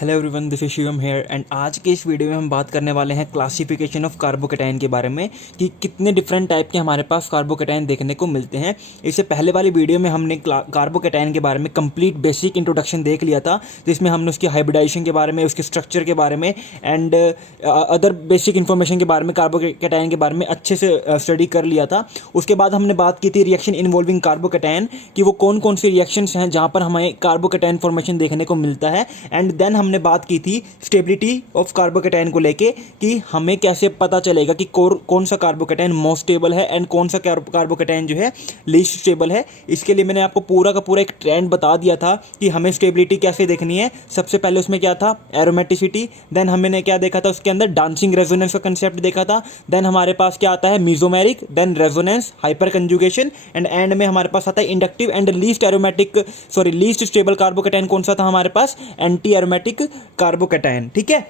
Hello everyone, this is Shivam here and आज के इस वीडियो में हम बात करने वाले हैं क्लासिफिकेशन ऑफ कार्बोकेटाइन के बारे में कि कितने डिफरेंट टाइप के हमारे पास कार्बोकेटाइन देखने को मिलते हैं। इससे पहले वाली वीडियो में हमने कार्बोकेटाइन के बारे में कंप्लीट बेसिक इंट्रोडक्शन देख लिया था, जिसमें हमने उसकी हाइब्रिडाइजेशन के बारे में, उसके स्ट्रक्चर के बारे में एंड अदर बेसिक इन्फॉर्मेशन के बारे में, कार्बोकेटाइन के बारे में अच्छे से स्टडी कर लिया था। उसके बाद हमने बात की थी रिएक्शन इन्वॉल्विंग कार्बोकेटाइन कि वो कौन कौन सी रिएक्शंस हैं जहाँ पर हमें कार्बोकेटाइन फॉर्मेशन देखने को मिलता है। एंड देन हमने बात की थी स्टेबिलिटी ऑफ कार्बोकेटाइन को लेके कि हमें कैसे पता चलेगा कि कौन सा कार्बोकेटाइन मोस्ट स्टेबल है एंड कौन सा कार्बोकेटाइन जो है लीस्ट स्टेबल है। इसके लिए मैंने आपको पूरा का पूरा एक ट्रेंड बता दिया था कि हमें स्टेबिलिटी कैसे देखनी है। सबसे पहले उसमें क्या था, एरोमेटिसिटी। देन हमने क्या देखा था, उसके अंदर डांसिंग रेजोनेंस का कंसेप्ट देखा था। देन हमारे पास क्या आता है, mesomeric, then resonance, hyperconjugation and and में हमारे पास आता है inductive and least stable carbocation कौन सा था हमारे पास, एंटी एरोमेटिक कार्बोकेटाइन। ठीक है,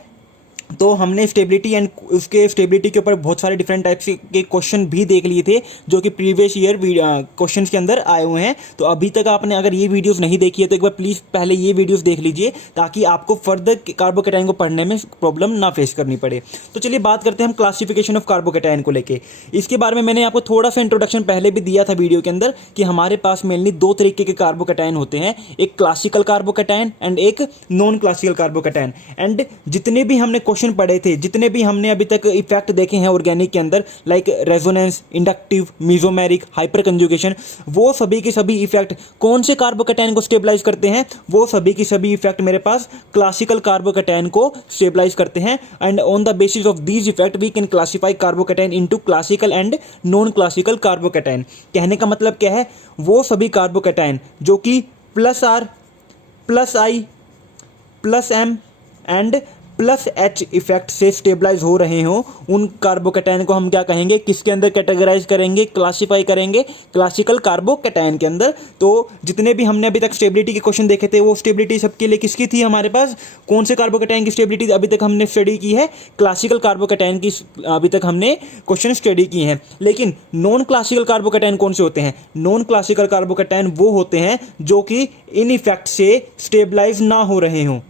तो हमने स्टेबिलिटी एंड उसके स्टेबिलिटी के ऊपर बहुत सारे डिफरेंट टाइप्स के क्वेश्चन भी देख लिए थे जो कि प्रीवियस ईयर क्वेश्चंस के अंदर आए हुए हैं। तो अभी तक आपने अगर ये वीडियोस नहीं देखी है तो एक बार प्लीज़ पहले ये वीडियोस देख लीजिए ताकि आपको फर्दर कार्बोकेटाइन को पढ़ने में प्रॉब्लम ना फेस करनी पड़े। तो चलिए बात करते हैं हम क्लासिफिकेशन ऑफ कार्बोकेटाइन को लेके। इसके बारे में मैंने आपको थोड़ा सा इंट्रोडक्शन पहले भी दिया था वीडियो के अंदर कि हमारे पास मेनली दो तरीके के कार्बोकेटाइन होते हैं, एक क्लासिकल कार्बोकेटाइन एंड एक नॉन क्लासिकल कार्बोकेटाइन। एंड जितने भी हमने पढ़े थे, जितने भी हमने अभी तक इफेक्ट देखे हैं ऑर्गेनिक के अंदर, like resonance, inductive, mesomeric, hyper conjugation, वो सभी के सभी इफेक्ट कौन से कार्बोकेटाइन को स्टेबलाइज करते हैं, वो सभी की सभी इफेक्ट मेरे पास क्लासिकल कार्बोकेटाइन को स्टेबलाइज करते हैं। And on the basis of these effect we can classify carbocation into classical and non classical carbocation. कहने का मतलब क्या है, वो सभी कार्बोकेटाइन जो कि plus R, plus I, plus M and plus H effect से स्टेबलाइज हो रहे हो, उन कार्बोकेटाइन को हम क्या कहेंगे, किसके अंदर कैटेगराइज करेंगे, क्लासिफाई करेंगे, क्लासिकल कार्बोकेटाइन के अंदर। तो जितने भी हमने अभी तक स्टेबिलिटी के क्वेश्चन देखे थे वो स्टेबिलिटी सबके लिए किसकी थी, हमारे पास कौन से कार्बोकेटाइन की स्टेबिलिटी अभी तक हमने स्टडी की है, क्लासिकल कार्बोकेटाइन की अभी तक हमने क्वेश्चन स्टडी की हैं। लेकिन नॉन क्लासिकल कार्बोकेटाइन कौन से होते हैं, नॉन क्लासिकल कार्बोकेटाइन वो होते हैं जो कि इन इफेक्ट से स्टेबलाइज ना हो रहे हों,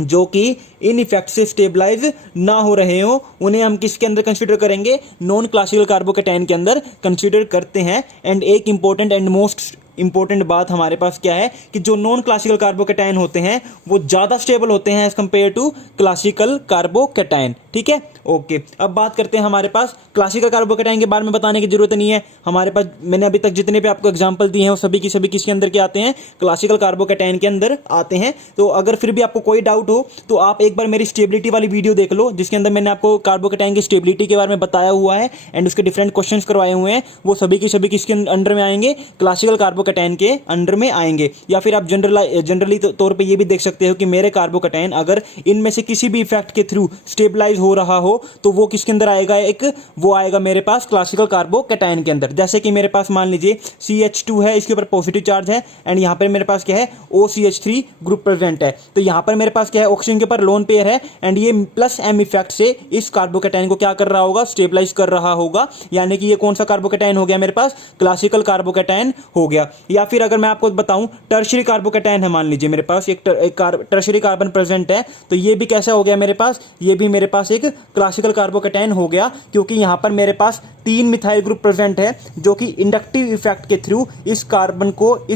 जो कि इन इफेक्ट से स्टेबलाइज ना हो रहे हो, उन्हें हम किसके अंदर कंसीडर करेंगे, नॉन क्लासिकल कार्बोकेटाइन के अंदर कंसीडर करते हैं। एंड एक इंपॉर्टेंट एंड मोस्ट इंपॉर्टेंट बात हमारे पास क्या है कि जो नॉन क्लासिकल कार्बोकेटाइन होते हैं वो ज़्यादा स्टेबल होते हैं as compare to classical carbocation. ठीक है, ओके। अब बात करते हैं हमारे पास क्लासिकल कार्बोकेटाइन के बारे में बताने की जरूरत नहीं है, हमारे पास मैंने अभी तक जितने भी आपको एग्जांपल दिए हैं वो सभी की सभी किसके अंदर के आते हैं, क्लासिकल कार्बोकेटाइन के अंदर आते हैं। तो अगर फिर भी आपको कोई डाउट हो तो आप एक बार मेरी स्टेबिलिटी वाली वीडियो देख लो, जिसके अंदर मैंने आपको कार्बोकेटाइन की स्टेबिलिटी के बारे में बताया हुआ है एंड उसके डिफरेंट क्वेश्चन करवाए हुए हैं। वो सभी की सभी किसके अंडर में आएंगे, क्लासिकल कार्बोकेटाइन के अंडर में आएंगे। या फिर आप जनरली तौर पे ये भी देख सकते हो कि मेरे कार्बोकेटाइन अगर इनमें से किसी भी इफेक्ट के थ्रू स्टेबलाइज हो रहा हो तो वो किसके अंदर आएगा, एक वो आएगा मेरे पास क्लासिकल कार्बोकेटाइन के अंदर। जैसे कि मेरे पास मान लीजिए CH2 है, इसके ऊपर पॉजिटिव चार्ज है एंड यहाँ पर मेरे पास क्या है, OCH3 ग्रुप प्रेजेंट है। तो यहाँ पर मेरे पास क्या है, ऑक्सीजन के ऊपर लोन पेयर है एंड ये प्लस M इफेक्ट से इस कार्बोकेटाइन को क्या कर रहा होगा, स्टेबलाइज कर रहा होगा। यानी कि ये कौन सा कार्बोकेटाइन हो गया मेरे पास, क्लासिकल कार्बोकेटाइन हो गया। या फिर अगर मैं आपको बताऊं टर्शियरी कार्बोकेटाइन है, मान लीजिए मेरे पास एक टर्शियरी कार्बन प्रेजेंट है, तो ये भी कैसा हो गया मेरे पास, ये भी मेरे पास एक क्लासिकल कार्बोकेटाइन हो गया, क्योंकि यहां पर मेरे पास 3 मिथाइल ग्रुप प्रेजेंट है जो कि इंडक्टिव इफेक्ट के थ्रू इस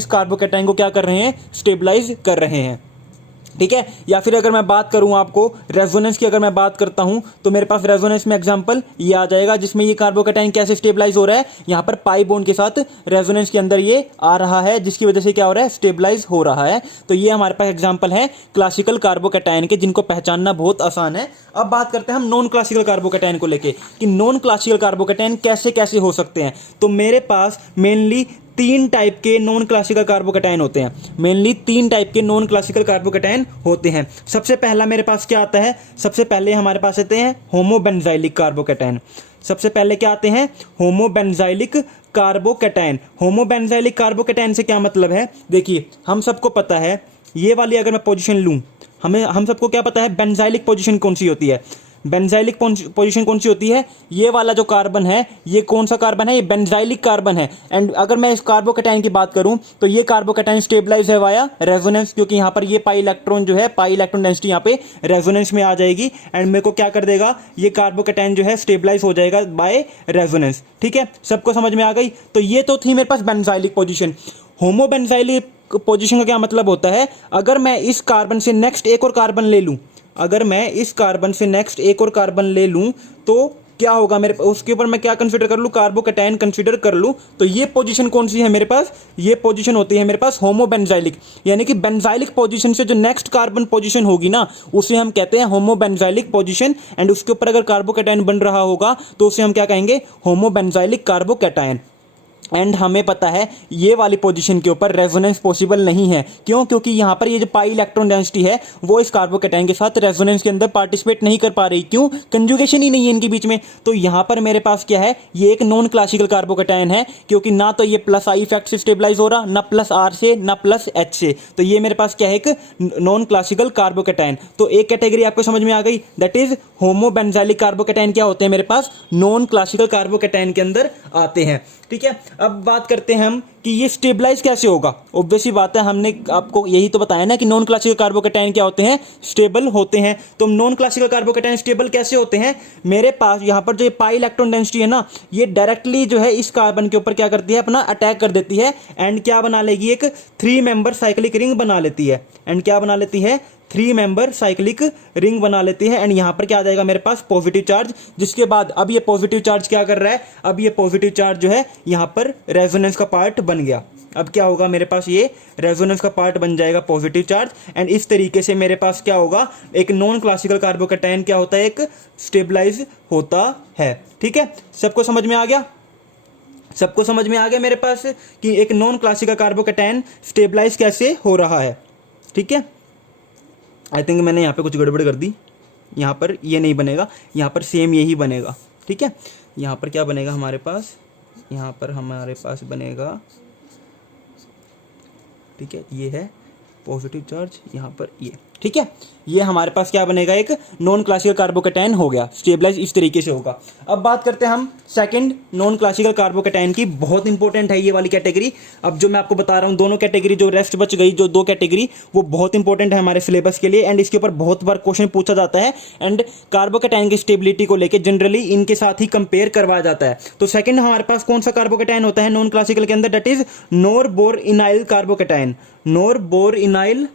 कार्बोकेटाइन को क्या कर रहे हैं, स्टेबलाइज कर रहे हैं। ठीक है। या फिर अगर मैं बात करूं आपको रेजोनेंस की, अगर मैं बात करता हूं तो मेरे पास रेजोनेंस में एग्जांपल ये आ जाएगा जिसमें ये कार्बोकेटाइन कैसे स्टेबलाइज हो रहा है, यहां पर पाई बॉन्ड के साथ रेजोनेंस के अंदर ये आ रहा है, जिसकी वजह से क्या हो रहा है, स्टेबलाइज हो रहा है। तो ये हमारे पास एग्जांपल है क्लासिकल कार्बोकेटाइन के, जिनको पहचानना बहुत आसान है। अब बात करते हैं हम नॉन क्लासिकल कार्बोकेटाइन को लेके कि नॉन क्लासिकल कार्बोकेटाइन कैसे कैसे हो सकते हैं। तो मेरे पास मेनली 3 टाइप के नॉन क्लासिकल कार्बोकेटाइन होते हैं, मेनली 3 टाइप के नॉन क्लासिकल कार्बोकेटाइन होते हैं। सबसे पहला मेरे पास क्या आता है, सबसे पहले हमारे पास आते हैं होमोबेंजाइलिक कार्बोकेटाइन। सबसे पहले क्या आते हैं, होमोबेंजाइलिक कार्बोकेटाइन। होमोबेंजाइलिक कार्बोकेटाइन से क्या मतलब है, देखिए हम सबको पता है, ये वाली अगर मैं पोजीशन लूं, हम सबको क्या पता है बेंजाइलिक पोजीशन कौन सी होती है, बेंजाइलिक पोजीशन कौन सी होती है, ये वाला जो कार्बन है ये कौन सा कार्बन है, ये बेंजाइलिक कार्बन है। एंड अगर मैं इस कार्बोकैटायन की बात करूं तो ये कार्बोकैटायन स्टेबलाइज है वाया रेजोनेंस, क्योंकि यहां पर ये पाई इलेक्ट्रॉन जो है, पाई इलेक्ट्रॉन डेंसिटी यहां पे रेजोनेंस में आ जाएगी एंड मेरे को क्या कर देगा, ये कार्बोकैटायन जो है स्टेबलाइज हो जाएगा बाय रेजोनेंस। ठीक है, सबको समझ में आ गई। तो ये तो थी मेरे पास बेंजाइलिक पोजीशन। होमोबेंजाइलिक पोजीशन का क्या मतलब होता है, अगर मैं इस कार्बन से नेक्स्ट एक और कार्बन ले लूं, अगर मैं इस कार्बन से नेक्स्ट एक और कार्बन ले लूं तो क्या होगा मेरे, उसके ऊपर मैं क्या कंसीडर कर लूं, कार्बोकैटायन कंसीडर कर लूं, तो ये पोजीशन कौन सी है मेरे पास, ये पोजीशन होती है मेरे पास होमोबेंजाइलिक। यानी कि बेंजाइलिक पोजीशन से जो नेक्स्ट कार्बन पोजीशन होगी ना, उसे हम कहते हैं होमोबेंजाइलिक पोजीशन। एंड उसके ऊपर अगर कार्बोकैटायन बन रहा होगा तो उसे हम क्या कहेंगे, होमोबेंजाइलिक कार्बोकैटायन। एंड हमें पता है ये वाली पोजीशन के ऊपर रेजोनेंस पॉसिबल नहीं है। क्यों? क्योंकि यहाँ पर ये जो पाई इलेक्ट्रॉन डेंसिटी है वो इस कार्बोकैटायन के साथ रेजोनेंस के अंदर पार्टिसिपेट नहीं कर पा रही। क्यों? कंजुगेशन ही नहीं है इनके बीच में। तो यहाँ पर मेरे पास क्या है, ये एक नॉन क्लासिकल कार्बोकैटायन है, क्योंकि ना तो ये प्लस आई इफेक्ट से स्टेबलाइज हो रहा, ना प्लस आर से, ना प्लस एच से। तो ये मेरे पास क्या है, एक नॉन क्लासिकल कार्बोकैटायन। तो एक कैटेगरी आपको समझ में आ गई, दैट इज होमोबेंजाइलिक कार्बोकैटायन क्या होते हैं मेरे पास, नॉन क्लासिकल कार्बोकैटायन के अंदर आते हैं। ठीक है, अब बात करते हैं हम कि ये स्टेबलाइज कैसे होगा। ऑब्वियसली बात है, हमने आपको यही तो बताया ना कि नॉन क्लासिकल कार्बोकैटायन क्या होते हैं, स्टेबल होते हैं। तो नॉन क्लासिकल कार्बोकैटायन स्टेबल कैसे होते हैं, मेरे पास यहाँ पर जो पाई इलेक्ट्रॉन डेंसिटी है ना, ये डायरेक्टली जो है इस कार्बन के ऊपर क्या करती है, अपना अटैक कर देती है एंड क्या बना लेगी, एक 3 मेंबर साइक्लिक रिंग बना लेती है। एंड क्या बना लेती है, 3 मेंबर साइक्लिक रिंग बना लेती है। एंड यहां पर क्या आ जाएगा मेरे पास, पॉजिटिव चार्ज। जिसके बाद अब ये पॉजिटिव चार्ज क्या कर रहा है, अब ये पॉजिटिव चार्ज जो है यहां पर रेजोनेंस का पार्ट बन गया। अब क्या होगा मेरे पास, ये रेजोनेंस का पार्ट बन जाएगा पॉजिटिव चार्ज। एंड इस तरीके से मेरे पास क्या होगा, एक नॉन क्लासिकल कार्बोकैटायन क्या होता है, एक स्टेबलाइज होता है। ठीक है, सबको समझ में आ गया, सबको समझ में आ गया मेरे पास कि एक नॉन क्लासिकल कार्बोकैटायन स्टेबलाइज कैसे हो रहा है। ठीक है, आई थिंक मैंने यहाँ पे कुछ गड़बड़ कर दी, यहाँ पर ये नहीं बनेगा, यहाँ पर सेम यही बनेगा। ठीक है, यहाँ पर क्या बनेगा हमारे पास, यहाँ पर हमारे पास बनेगा, ठीक है, ये है पॉजिटिव चार्ज, यहाँ पर ये। ठीक है, ये हमारे पास क्या बनेगा, एक नॉन क्लासिकल कार्बोकैटायन हो गया, स्टेबलाइज इस तरीके से होगा। अब बात करते हैं हम सेकंड नॉन क्लासिकल कार्बोकैटायन की। बहुत इंपॉर्टेंट है ये वाली कैटेगरी। अब जो मैं आपको बता रहा हूँ, दोनों कैटेगरी जो रेस्ट बच गई, जो 2 कैटेगरी, वो बहुत इंपॉर्टेंट है हमारे सिलेबस के लिए। एंड इसके ऊपर बहुत बार क्वेश्चन पूछा जाता है एंड कार्बोकैटायन की स्टेबिलिटी को लेकर जनरली इनके साथ ही कंपेयर करवाया जाता है। तो सेकंड हमारे पास कौन सा कार्बोकैटायन होता है नॉन क्लासिकल के अंदर, दैट इज नोरबोरइनाइल कार्बोकैटायन, नोरबोरइनाइल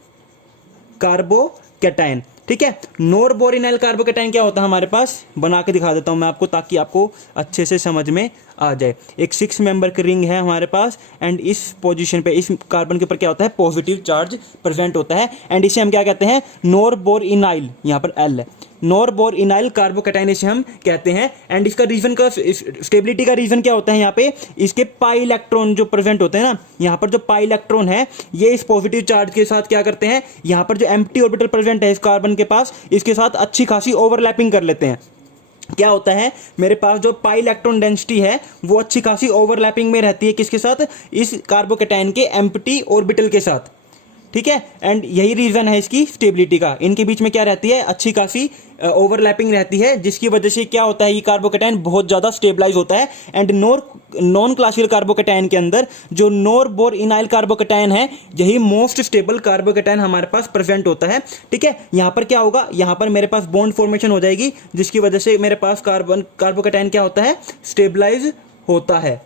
कार्बोकैटायन। ठीक है, नोरबोरइनाइल कार्बोकैटायन क्या होता है हमारे पास, बना के दिखा देता हूं मैं आपको ताकि आपको अच्छे से समझ में आ जाए। एक 6 मेंबर की रिंग है हमारे पास एंड इस पोजीशन पे, इस कार्बन के ऊपर क्या होता है, पॉजिटिव चार्ज प्रेजेंट होता है। एंड इसे हम क्या कहते हैं, नोरबोरइनाइल, यहाँ पर एल है, नोरबोरइनाइल कार्बोकैटायन इसे हम कहते हैं। एंड इसका रीजन का, स्टेबिलिटी का रीजन क्या होता है, यहाँ पे इसके पाई इलेक्ट्रॉन जो प्रेजेंट होते हैं ना, यहाँ पर जो पाई इलेक्ट्रॉन है ये इस पॉजिटिव चार्ज के साथ क्या करते हैं, यहाँ पर जो एम्प्टी ऑर्बिटल प्रेजेंट है इस कार्बन के पास, इसके साथ अच्छी खासी ओवरलैपिंग कर लेते हैं। क्या होता है, मेरे पास जो पाई इलेक्ट्रॉन डेंसिटी है वो अच्छी खासी ओवरलैपिंग में रहती है, किसके साथ, इस कार्बोकैटायन के एम्प्टी ऑर्बिटल के साथ। ठीक है, एंड यही रीजन है इसकी स्टेबिलिटी का, इनके बीच में क्या रहती है, अच्छी खासी ओवरलैपिंग रहती है, जिसकी वजह से क्या होता है, ये कार्बोकैटायन बहुत ज्यादा स्टेबलाइज होता है। एंड नॉन क्लासिकल कार्बोकैटायन के अंदर जो नोरबोरइनाइल कार्बोकैटायन है, यही मोस्ट स्टेबल कार्बोकैटायन हमारे पास प्रेजेंट होता है। ठीक है, यहां पर क्या होगा, यहां पर मेरे पास बॉन्ड फॉर्मेशन हो जाएगी, जिसकी वजह से मेरे पास कार्बोकैटायन क्या होता है, स्टेबलाइज होता है।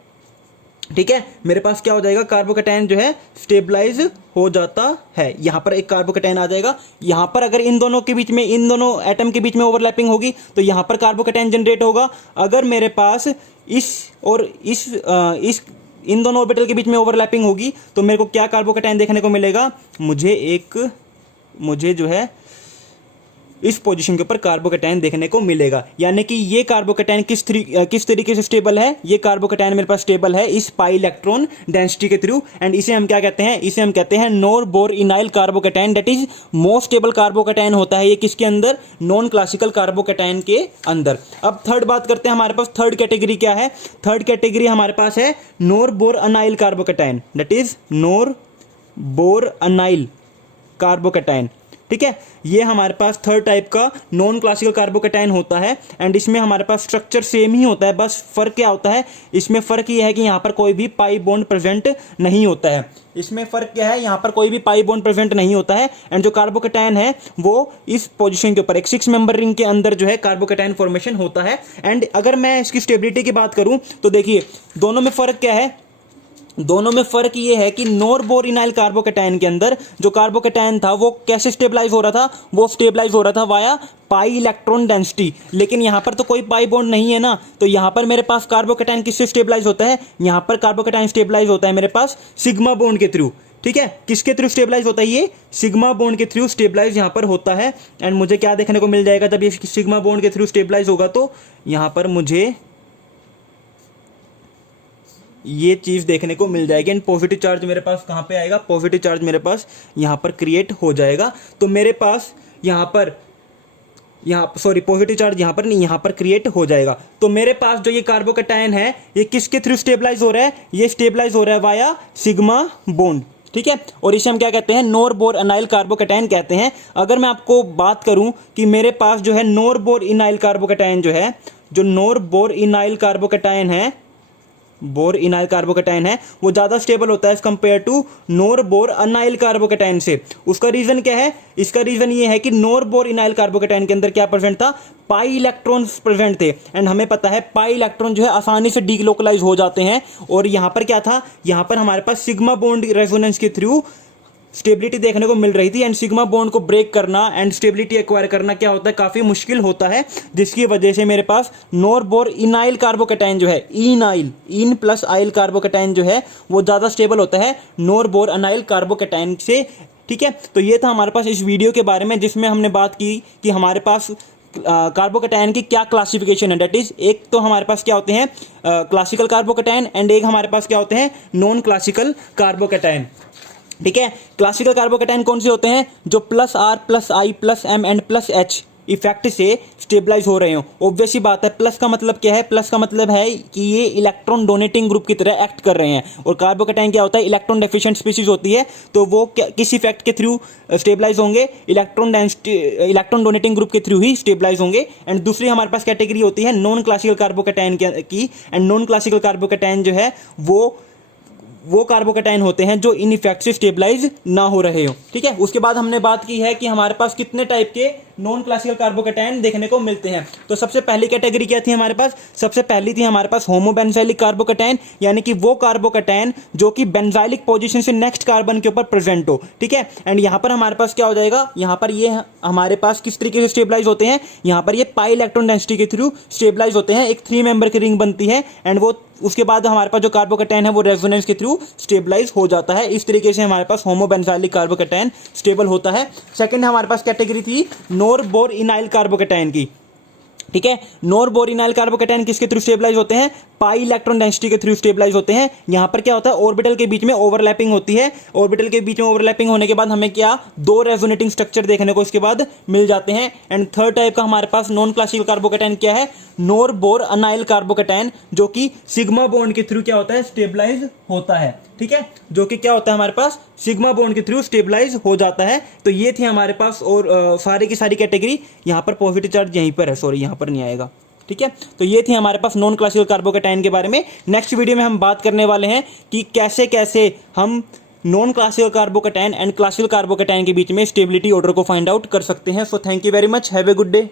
ठीक है, मेरे पास क्या हो जाएगा, कार्बोकैटायन जो है स्टेबलाइज हो जाता है। यहां पर एक कार्बोकैटायन आ जाएगा, यहां पर अगर इन दोनों के बीच में, इन दोनों एटम के बीच में ओवरलैपिंग होगी तो यहां पर कार्बोकैटायन जनरेट होगा। अगर मेरे पास इस और इस इन दोनों ऑर्बिटल के बीच में ओवरलैपिंग होगी तो मेरे को क्या कार्बोकैटायन देखने को मिलेगा, मुझे जो है इस पोजीशन के ऊपर कार्बोकैटायन देखने को मिलेगा। यानी कि ये कार्बोकैटायन किस तरीके से स्टेबल है, ये कार्बोकैटायन मेरे पास स्टेबल है इस पाई इलेक्ट्रॉन डेंसिटी के थ्रू। एंड इसे हम क्या कहते हैं, इसे हम कहते हैं norbornyl carbocation, that is most stable carbocation होता है ये किसके अंदर, नॉन क्लासिकल कार्बोकैटायन के अंदर। अब थर्ड बात करते हैं, हमारे पास थर्ड कैटेगरी क्या है, थर्ड कैटेगरी हमारे पास है नोरबोरइनाइल कार्बोकैटायन, दैट इज नोरबोरइनाइल कार्बोकैटायन। ठीक है, ये हमारे पास थर्ड टाइप का नॉन क्लासिकल कार्बोकैटायन होता है एंड इसमें हमारे पास स्ट्रक्चर सेम ही होता है, बस फ़र्क क्या होता है, इसमें फ़र्क ये है कि यहाँ पर कोई भी पाई बॉन्ड प्रेजेंट नहीं होता है। इसमें फ़र्क क्या है, यहाँ पर कोई भी पाई बॉन्ड प्रेजेंट नहीं होता है एंड जो कार्बोकैटायन है वो इस पोजीशन के ऊपर एक 6 मेंबर रिंग के अंदर जो है कार्बोकैटायन फॉर्मेशन होता है। एंड अगर मैं इसकी स्टेबिलिटी की बात करूँ तो देखिए दोनों में फ़र्क क्या है, दोनों में फर्क ये है कि नॉन बोर इनाइल कार्बोकैटायन के अंदर जो कार्बोकैटायन था वो कैसे स्टेबलाइज हो रहा था, वो स्टेबलाइज हो रहा था वाया पाई इलेक्ट्रॉन डेंसिटी, लेकिन यहां पर तो कोई पाई बॉन्ड नहीं है ना, तो यहां पर मेरे पास कार्बोकैटायन किससे स्टेबलाइज होता है, यहां पर कार्बोकैटायन स्टेबलाइज होता है मेरे पास सिग्मा बॉन्ड के थ्रू। ठीक है, किसके थ्रू स्टेबलाइज होता है, ये सिग्मा बॉन्ड के थ्रू स्टेबलाइज यहां पर होता है। एंड मुझे क्या देखने को मिल जाएगा जब ये सिग्मा बॉन्ड के थ्रू स्टेबलाइज होगा, तो यहां पर मुझे ये चीज़ देखने को मिल जाएगी एंड पॉजिटिव चार्ज मेरे पास कहाँ पे आएगा, पॉजिटिव चार्ज मेरे पास यहाँ पर क्रिएट हो जाएगा। तो मेरे पास पॉजिटिव चार्ज यहाँ पर नहीं, यहाँ पर क्रिएट हो जाएगा। तो मेरे पास जो ये कार्बोकैटायन है ये किसके थ्रू स्टेबलाइज हो रहा है, ये स्टेबलाइज हो रहा है वाया सिग्मा बॉन्ड। ठीक है, और इसे हम क्या कहते हैं, नॉन बोर इनाइल कार्बोकैटायन कहते हैं। अगर मैं आपको बात करूं कि मेरे पास जो है नॉन बोर इनाइल कार्बोकैटायन जो है, जो नॉन बोर इनाइल कार्बोकैटायन है, बोर इनाइल कार्बोकैटायन है, वो ज़्यादा स्टेबल होता है as compare to non bornyl carbocation से। उसका रीज़न क्या है, इसका रीज़न ये है कि नॉन बोर इनाइल कार्बोकैटायन के अंदर क्या प्रेजेंट था, पाई इलेक्ट्रॉन्स प्रेजेंट थे एंड हमें पता है पाई इलेक्ट्रॉन जो है आसानी से डीलोकलाइज हो जाते हैं। और यहाँ पर क्या था, यहाँ पर हमारे पास सिग्मा बॉन्ड रेजोनेंस के थ्रू स्टेबिलिटी देखने को मिल रही थी एंड सिग्मा बॉन्ड को ब्रेक करना एंड स्टेबिलिटी एक्वायर करना क्या होता है, काफ़ी मुश्किल होता है, जिसकी वजह से मेरे पास नॉन बोर इनाइल कार्बोकैटायन जो है, इनाइल इन प्लस आइल कार्बोकैटायन जो है वो ज़्यादा स्टेबल होता है नॉन बोर अनाइल कार्बोकैटायन से। ठीक है, तो ये था हमारे पास इस वीडियो के बारे में जिसमें हमने बात की कि हमारे पास कार्बोकैटायन की क्या क्लासिफिकेशन है, डेट इज एक तो हमारे पास क्या होते हैं क्लासिकल कार्बोकैटायन एंड एक हमारे पास क्या होते हैं नॉन क्लासिकल कार्बोकैटायन। ठीक है, क्लासिकल कार्बोकैटायन कौन से होते हैं, जो plus R plus I plus M and plus H effect से स्टेबलाइज हो रहे हो। ऑब्वियस ही बात है, प्लस का मतलब क्या है, प्लस का मतलब है कि ये इलेक्ट्रॉन डोनेटिंग ग्रुप की तरह एक्ट कर रहे हैं। और कार्बोकैटायन क्या होता है, इलेक्ट्रॉन डेफिशिएंट स्पीशीज होती है, तो वो किस इफेक्ट के थ्रू स्टेबलाइज होंगे, इलेक्ट्रॉन डोनेटिंग ग्रुप के थ्रू ही स्टेबलाइज होंगे। एंड दूसरी हमारे पास कैटेगरी होती है नॉन क्लासिकल कार्बोकैटायन की एंड नॉन क्लासिकल कार्बोकैटायन जो है वो कार्बोकैटायन होते हैं जो इन इफेक्ट से स्टेबलाइज ना हो रहे हो। ठीक है, उसके बाद हमने बात की है कि हमारे पास कितने टाइप के नॉन क्लासिकल कार्बोकैटायन देखने को मिलते हैं। तो सबसे पहली कैटेगरी क्या थी हमारे पास, सबसे पहली थी हमारे पास होमोबेंजाइलिक कार्बोकैटायन, यानी कि वो कार्बोकैटायन जो कि बेंजाइलिक पोजीशन से नेक्स्ट कार्बन के ऊपर प्रेजेंट हो। ठीक है, एंड यहाँ पर हमारे पास क्या हो जाएगा, यहाँ पर ये हमारे पास किस तरीके से स्टेबलाइज होते हैं, यहाँ पर ये पाई इलेक्ट्रॉन डेंसिटी के थ्रू स्टेबलाइज होते हैं, एक 3 मेंबर की रिंग बनती है एंड वो उसके बाद हमारे पास जो कार्बोकैटायन है वो रेजोनेंस के थ्रू स्टेबलाइज हो जाता है। इस तरीके से हमारे पास होमोबेंजाइलिक कार्बोकैटायन स्टेबल होता है। सेकंड हमारे पास कैटेगरी थी नॉन बोर इनाइल कार्बोकैटायन की। ठीक है, नॉन बोर इनाइल कार्बोकैटायन किसके थ्रू स्टेबलाइज होते हैं, पाई इलेक्ट्रॉन डेंसिटी के थ्रू स्टेबलाइज होते हैं। यहां पर क्या होता है, ऑर्बिटल के बीच में ओवरलैपिंग होती है, ऑर्बिटल के बीच में ओवरलैपिंग होने के बाद हमें क्या 2 रेजोनेटिंग स्ट्रक्चर देखने को इसके बाद मिल जाते हैं। एंड थर्ड टाइप का हमारे पास नॉन क्लासिकल कार्बोकैटायन क्या है, नॉन बोर अनाइल कार्बोकैटायन, जो कि सिग्मा बॉन्ड के थ्रू क्या होता है स्टेबलाइज होता है। ठीक है, जो कि क्या होता है हमारे पास सिग्मा बॉन्ड के थ्रू स्टेबलाइज हो जाता है। तो ये थी हमारे पास और सारी की सारी कैटेगरी। यहाँ पर पॉजिटिव चार्ज यहीं पर है, सॉरी यहाँ पर नहीं आएगा। ठीक है, तो ये थी हमारे पास नॉन क्लासिकल कार्बोकैटायन के बारे में। नेक्स्ट वीडियो में हम बात करने वाले हैं कि कैसे कैसे हम non classical carbocation and classical carbocation के बीच में स्टेबिलिटी ऑर्डर को फाइंड आउट कर सकते हैं। So thank you very much, have a good day.